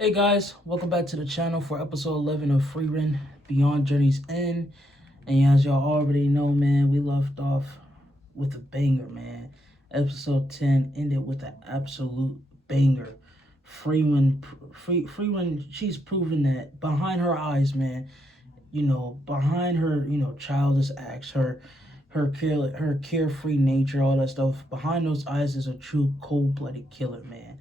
Hey guys, welcome back to the channel for episode 11 of Frieren Beyond Journey's End. And as y'all already know, man, we left off with a banger, man. Episode 10 ended with an absolute banger. Frieren, she's proven that behind her eyes, man, behind her, childish acts, her carefree nature, all that stuff, behind those eyes is a true cold-blooded killer, man.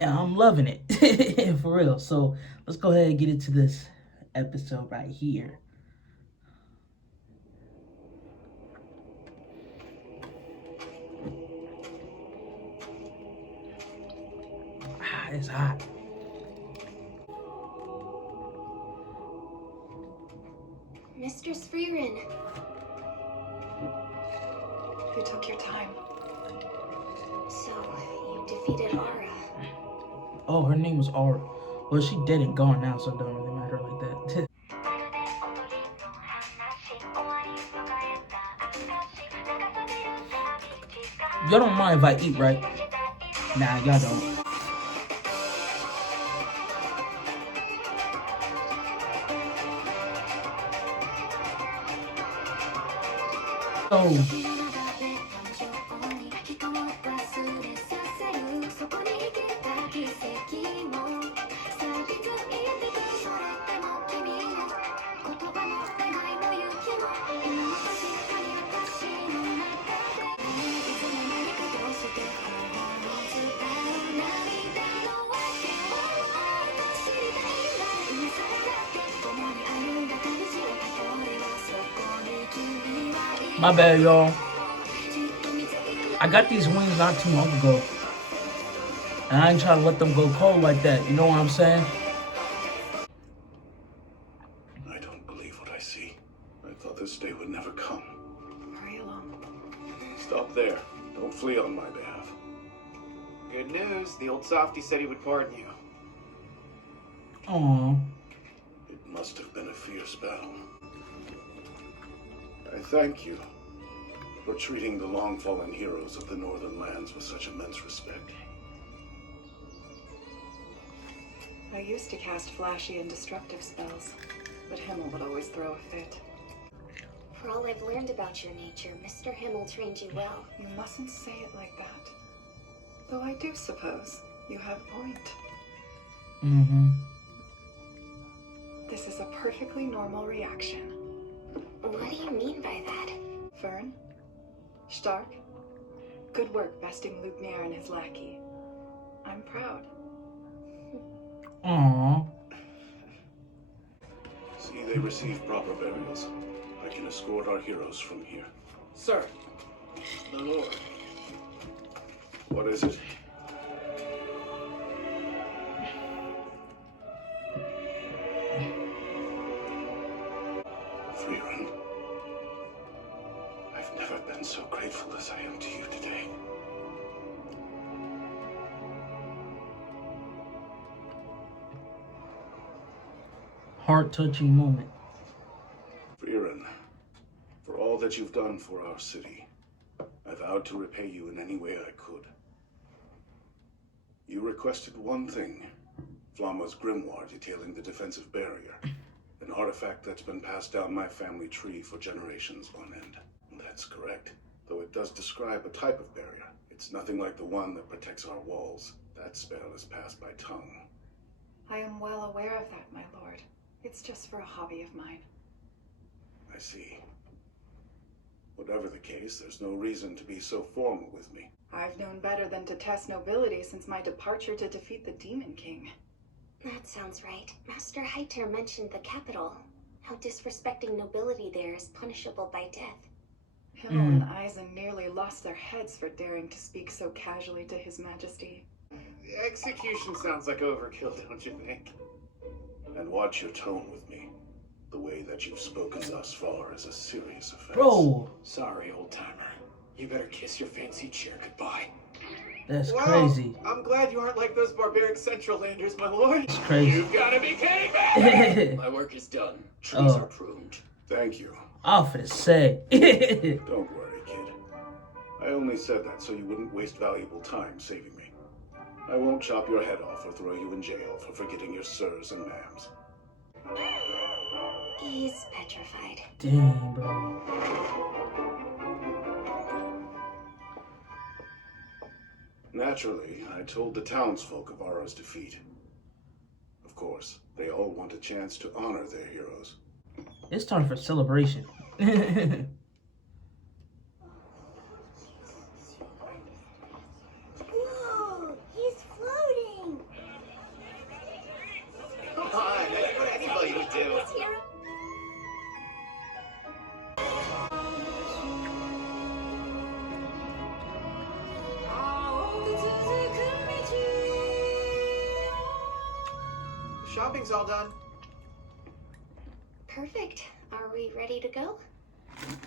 And I'm loving it. For real. So let's go ahead and get into this episode right here. It's hot. Mr. Frieren. You took your time. So, you defeated Aura. Oh, her name was Aura. Well, she dead and gone now, so it don't really matter like that. Y'all don't mind if I eat, right? Nah, y'all don't. Oh. My bad, y'all. I got these wings not too long ago. And I ain't trying to let them go cold like that. You know what I'm saying? I don't believe what I see. I thought this day would never come. Hurry along. Stop there. Don't flee on my behalf. Good news. The old softy said he would pardon you. Aww. It must have been a fierce battle. I thank you for treating the long-fallen heroes of the Northern Lands with such immense respect. I used to cast flashy and destructive spells, but Himmel would always throw a fit. For all I've learned about your nature, Mr. Himmel trained you well. You mustn't say it like that. Though I do suppose you have a point. Mm-hmm. This is a perfectly normal reaction. What do you mean by that? Fern? Stark? Good work besting Lugnier and his lackey. I'm proud. Aww. See, they receive proper burials. I can escort our heroes from here. Sir. My lord. What is it? Frieren, I've never been so grateful as I am to you today. Heart-touching moment. Frieren, for all that you've done for our city, I vowed to repay you in any way I could. You requested one thing, Flamma's grimoire detailing the defensive barrier, an artifact that's been passed down my family tree for generations on end. That's correct, though it does describe a type of barrier. It's nothing like the one that protects our walls. That spell is passed by tongue. I am well aware of that, my lord. It's just for a hobby of mine. I see. Whatever the case, there's no reason to be so formal with me. I've known better than to test nobility since my departure to defeat the Demon King. That sounds right. Master Heiter mentioned the capital. How disrespecting nobility there is punishable by death. Himmel and Eisen nearly lost their heads for daring to speak so casually to His Majesty. The execution sounds like overkill, don't you think? And watch your tone with me. The way that you've spoken thus far is a serious offense. Bro, Sorry, old-timer. You better kiss your fancy chair goodbye. that's Well, crazy. I'm glad you aren't like those barbaric Central Landers, my lord. It's crazy. You've gotta be kidding me! My work is done. Trees are pruned. Thank you. I'm finna say. Don't worry, kid. I only said that so you wouldn't waste valuable time saving me. I won't chop your head off or throw you in jail for forgetting your sirs and ma'ams. He's petrified. Dang, bro. Naturally, I told the townsfolk of Ara's defeat. Of course, they all want a chance to honor their heroes. It's time for celebration. Whoa, he's floating. Come on, that's what anybody would do. He's here. Shopping's all done. Perfect. Are we ready to go?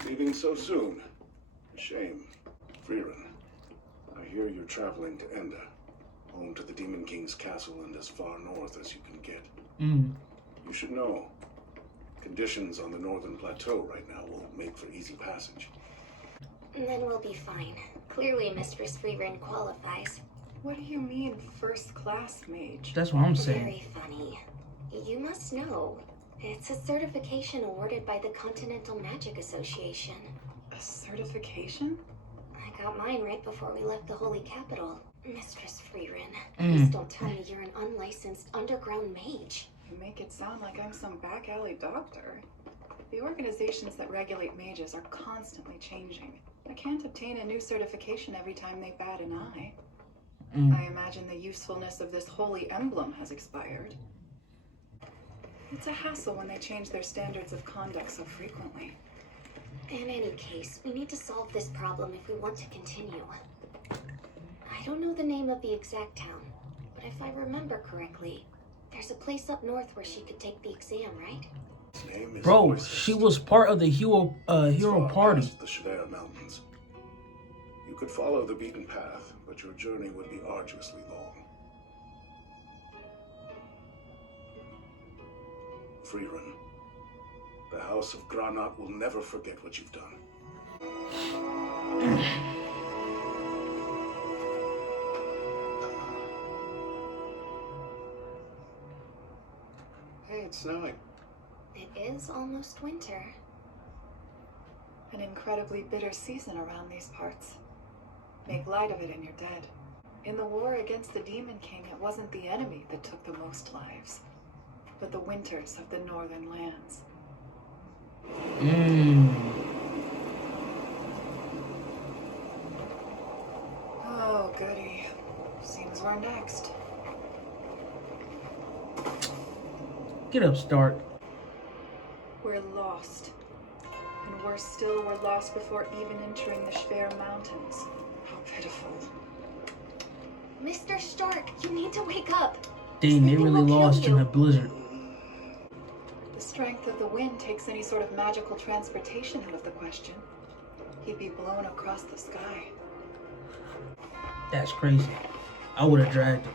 Leaving so soon. Shame. Frieren, I hear you're traveling to Enda, home to the Demon King's castle and as far north as you can get. You should know, conditions on the northern plateau right now won't make for easy passage. And then we'll be fine. Clearly, Mistress Frieren qualifies. What do you mean, first class mage? That's what I'm saying. Very funny. You must know. It's a certification awarded by the Continental Magic Association. A certification? I got mine right before we left the Holy Capital. Mistress Frieren, please don't tell me you're an unlicensed underground mage. You make it sound like I'm some back alley doctor. The organizations that regulate mages are constantly changing. I can't obtain a new certification every time they bat an eye. I imagine the usefulness of this holy emblem has expired. It's a hassle when they change their standards of conduct so frequently. In any case, we need to solve this problem if we want to continue. I don't know the name of the exact town, but if I remember correctly, there's a place up north where she could take the exam, right? Its name is Bro, Voices. she was part of the hero Far party. past the Schwer Mountains. You could follow the beaten path, but your journey would be arduously long. Frieren, the House of Granat will never forget what you've done. Hey, it's snowing. It is almost winter. An incredibly bitter season around these parts. Make light of it and you're dead. In the war against the Demon King, it wasn't the enemy that took the most lives, but the winters of the northern lands. Oh, goody. Seems we're next. Get up, Stark. We're lost. And worse still, we're lost before even entering the Schwer Mountains. How pitiful. Mr. Stark, you need to wake up. Dang, they Sleeping really will kill lost in you. the blizzard. The strength of the wind takes any sort of magical transportation out of the question. He'd be blown across the sky. That's crazy. I would have dragged him.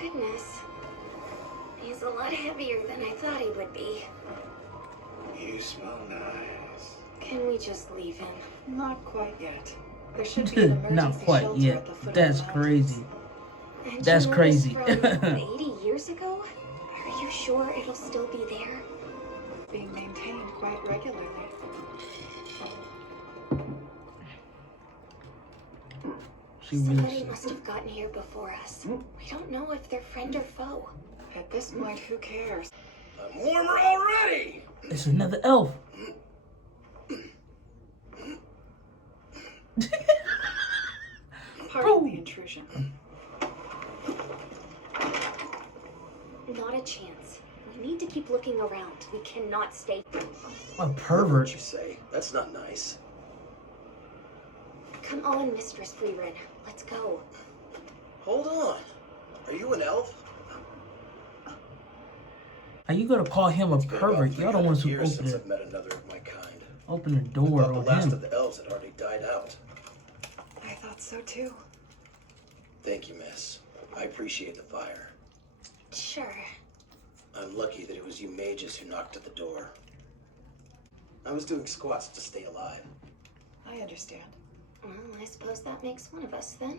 Goodness. He's a lot heavier than I thought he would be. You smell nice. Can we just leave him? Not quite yet. There should be an emergency Not quite shelter yet. at the foot That's of the mountains. crazy. And That's you know crazy. this from 80 years ago? Are you sure it'll still be there? Being maintained quite regularly. She really Somebody should. must have gotten here before us. We don't know if they're friend or foe. At this point, who cares? I'm warmer already! It's another elf. Pardon the intrusion. Not a chance. We need to keep looking around. We cannot stay. A What pervert. you say? That's not nice. Come on, Mistress Frieren. Let's go. Hold on. Are you an elf? Are you gonna call him a It's been about pervert? Y'all don't want 300 to years since open I've met another of my kind. the I door thought the on last him. of the elves had already died out. I thought so too. Thank you, miss. I appreciate the fire. Sure. I'm lucky that it was you mages who knocked at the door. I was doing squats to stay alive. I understand. Well, I suppose that makes one of us then.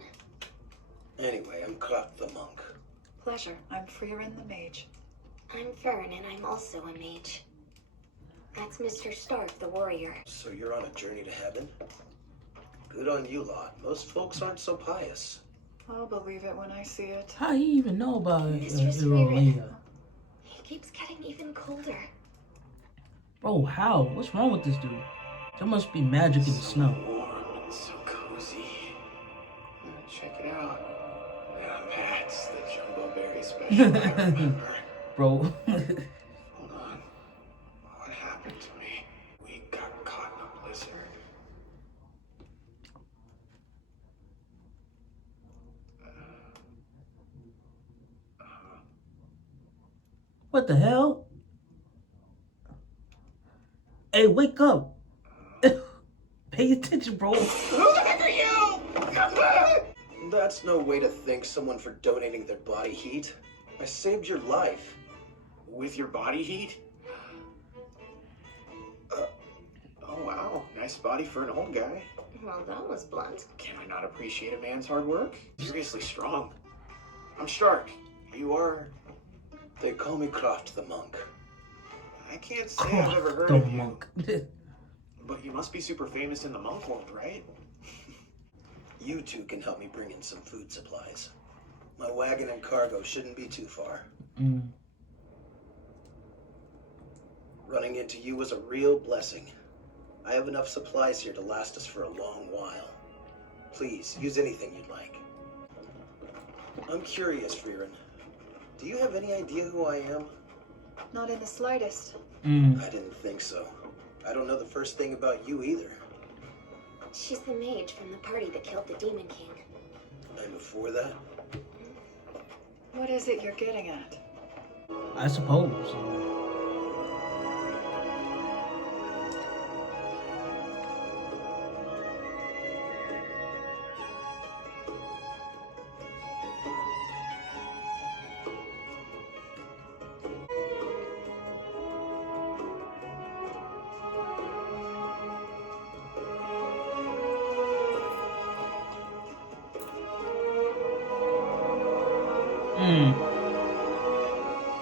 Anyway, I'm Kraft the monk. Pleasure. I'm Frieren the mage. I'm Frieren, and I'm also a mage. That's Mr. Stark, the warrior. So you're on a journey to heaven? Good on you lot. Most folks aren't so pious. I'll believe it when I see it. How you even know about Mistress Ironia? He keeps getting even colder. Bro, how? What's wrong with this dude? There must be magic in the snow. Warm and so cozy. Check it out. Now that's the jumbo berry special I remember. Bro. Hold on. What happened to me? We got caught in a blizzard. What the hell? Hey, wake up. Pay attention, bro. Who the heck are you? That's no way to thank someone for donating their body heat. I saved your life. With your body heat? Oh wow, nice body for an old guy. Well, that was blunt. Can I not appreciate a man's hard work? Seriously strong. I'm Stark. You are... They call me Kraft the monk. I can't say I've ever heard The of you. monk. But you must be super famous in the monk world, right? You two can help me bring in some food supplies. My wagon and cargo shouldn't be too far. Running into you was a real blessing. I have enough supplies here to last us for a long while. Please, use anything you'd like. I'm curious, Frieren. Do you have any idea who I am? Not in the slightest. I didn't think so. I don't know the first thing about you either. She's the mage from the party that killed the Demon King. And before that? What is it you're getting at? I suppose.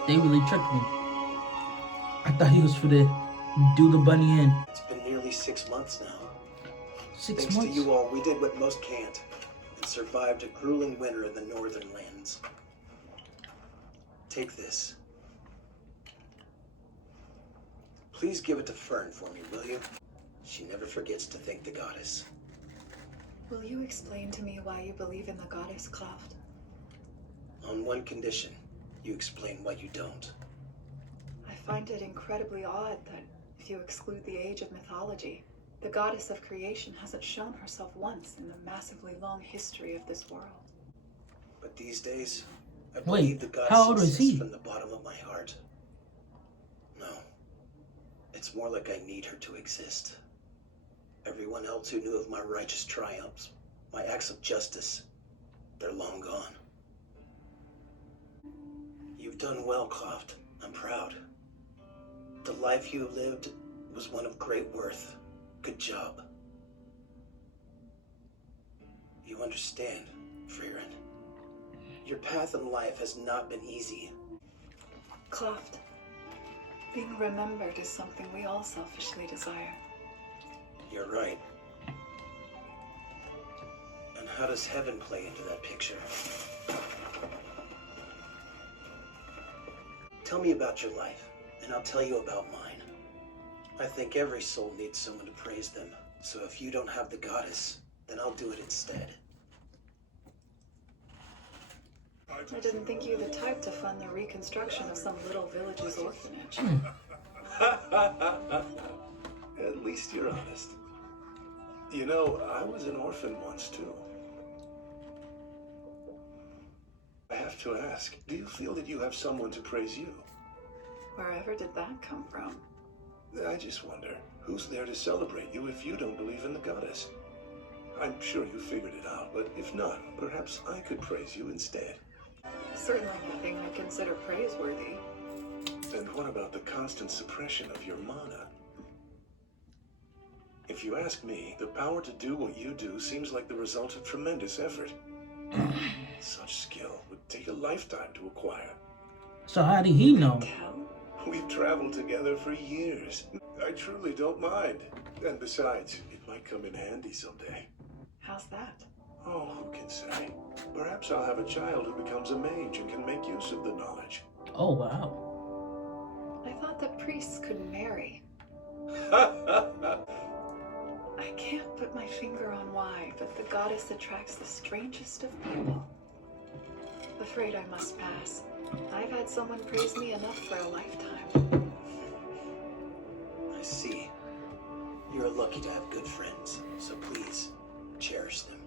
They really tricked me. I thought he was for the do the bunny in. It's been nearly 6 months now. 6 Thanks months? to you all, we did what most can't and survived a grueling winter in the northern lands. Take this. Please give it to Fern for me, will you? She never forgets to thank the goddess. Will you explain to me why you believe in the goddess Kraft? On one condition, you explain why you don't. I find it incredibly odd that if you exclude the age of mythology, the goddess of creation hasn't shown herself once in the massively long history of this world. But these days, I Wait, believe the goddess how old is exists he? from the bottom of my heart. No, it's more like I need her to exist. Everyone else who knew of my righteous triumphs, my acts of justice, they're long gone. You've done well, Kraft. I'm proud. The life you lived was one of great worth. Good job. You understand, Frieren. Your path in life has not been easy. Kraft, being remembered is something we all selfishly desire. You're right. And how does heaven play into that picture? Tell me about your life, and I'll tell you about mine. I think every soul needs someone to praise them, so if you don't have the goddess, then I'll do it instead. I didn't think you were the type to fund the reconstruction of some little village's orphanage. At least you're honest. You know, I was an orphan once too. I have to ask, do you feel that you have someone to praise you? Wherever did that come from? I just wonder, who's there to celebrate you if you don't believe in the goddess? I'm sure you figured it out, but if not, perhaps I could praise you instead. Certainly nothing I consider praiseworthy. And what about the constant suppression of your mana? If you ask me, the power to do what you do seems like the result of tremendous effort. Such skill would take a lifetime to acquire. So how did he know? Tell? We've traveled together for years. I truly don't mind. And besides, it might come in handy someday. How's that? Oh, who can say? Perhaps I'll have a child who becomes a mage and can make use of the knowledge. Oh, wow. I thought that priests could marry. Ha I can't put my finger on why, but the goddess attracts the strangest of people. Afraid I must pass. I've had someone praise me enough for a lifetime. I see. You're lucky to have good friends, so please, cherish them.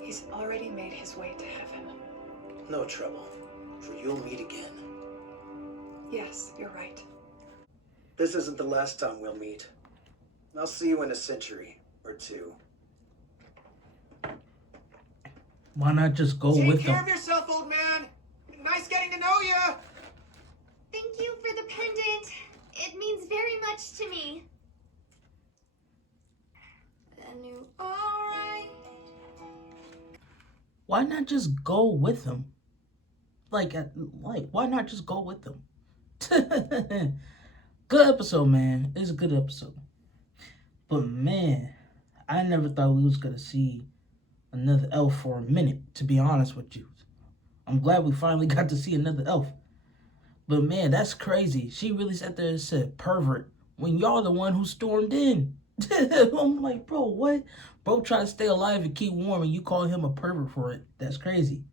He's already made his way to heaven. No trouble, for you'll meet again. Yes, you're right. This isn't the last time we'll meet. I'll see you in a century or two. Why not just go with Take care them? of yourself, old man. Nice getting to know you. Thank you for the pendant. It means very much to me. Then you alright? Why not just go with them? Like, why not just go with them? Good episode, man. It's a good episode. But man, I never thought we was gonna see another elf for a minute, to be honest with you. I'm glad we finally got to see another elf. But man, that's crazy. She really sat there and said pervert when y'all the one who stormed in. I'm like, bro, what? Bro tried to stay alive and keep warm and you call him a pervert for it. That's crazy.